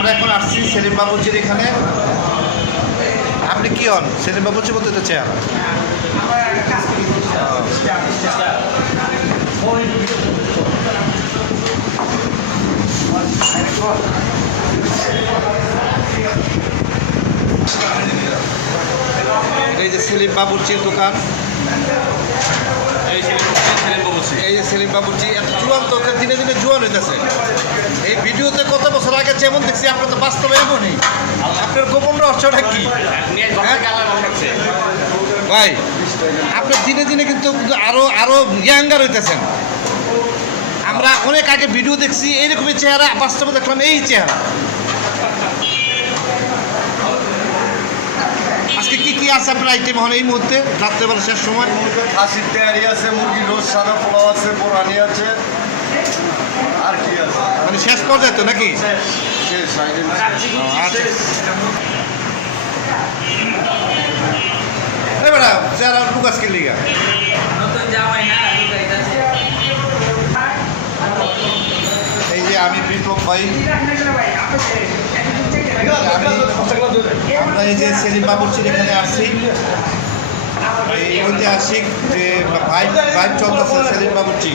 আমরা এখন আসছি সেলিম বাবুর্চির এখানে। আপনি কি হন? সেলিম বাবুর্চি বলতে তো চেয়ার। এই যে সেলিম বাবুর্চির দোকান, এই যে সেলিম বাবুর্চি এত চূড়ান্ত, দিনে দিনে জোয়ান হইতেছে। এই ভিডিওতে কত বছর আগে যেমন দেখছি আমরা তো বাস্তবে এমনই। আপনার গোপন রহস্যটা কি ভাই? আপনি দিনে দিনে কিন্তু আরো আরো ইয়াঙ্গার হইতেছেন। আমরা অনেক আগে ভিডিও দেখছি এইরকমই চেহারা, বাস্তবে দেখলাম এই চেহারা। আজকে কি কি আছে আপনার আইটেম হন এই মুহূর্তে রাত্রেবেলা শেষ সময়? খাসির তেহারি আছে, মুরগির রোজ, সাদা পোলাও আছে, বোরানি আছে, আর কি আছে মানে শেষ পর্যায়ে তো নাকি? শেষ আইটেম। বেড়া চেহারা লুকাস কে লিগা? এই যে আমি বিপ্লব ভাই, আমরা এই যে সেলিম বাবুর্চির এখানে আসছি। এই ঐতিহাসিক যে ভাইব চলতেছে সেলিম বাবুর্চি।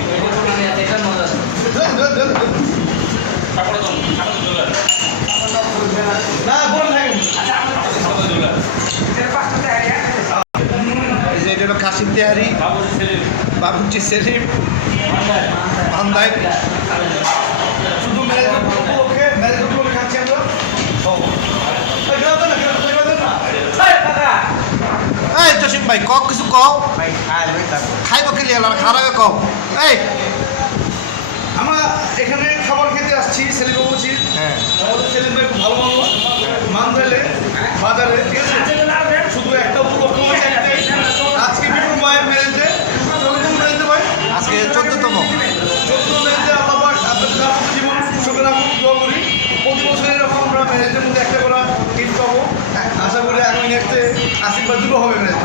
এই যে এটা হলো কাশিম তেহারি, বাবুর্চি সেলিম মান্দাই। শুধু খাচ্ছি আমরা। এই জসিম ভাই কক কিছু কও, খাইব কি লিয়া খারাপ কও। এই আমরা এখানে খাবার খেতে আসছি সেলিম বাবুর্চির। হ্যাঁ, আমাদের সেলিম ভাই খুব ভালো মানুষ, মানদাইলে বাজারে, ঠিক আছে? শুধু একটা উপলক্ষ আছে, আজকে বিপুল মায়ের মেরেছে, ভাই আজকে 14তম। 14 মেরেছে। আল্লাহ পাক আপনাদের দাম্পত্য জীবন সুখে রাখুন, দোয়া করি। প্রতি বছর এরকম আমরা মেরেজের মধ্যে একটা করে ঈদ পাবো। আশা করি আগামী নেক্সটে আশীর্বাদ দুটো হবে মেরেজ।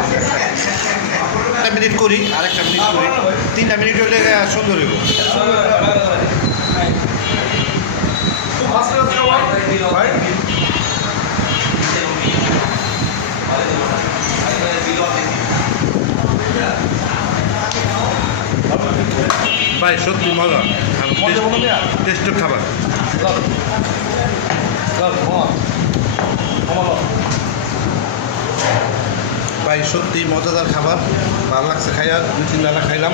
একটা মিনিট করি, আরেকটা মিনিট করি, 3টা মিনিট হলে সুন্দর হইব। খুব ভালো খাবার ভাই। ভাই সত্যি মজা, টেস্টের খাবার। ভাই সত্যি মজাদার খাবার, ভালো লাগছে খাইয়া। 2-3 বেলা খাইলাম।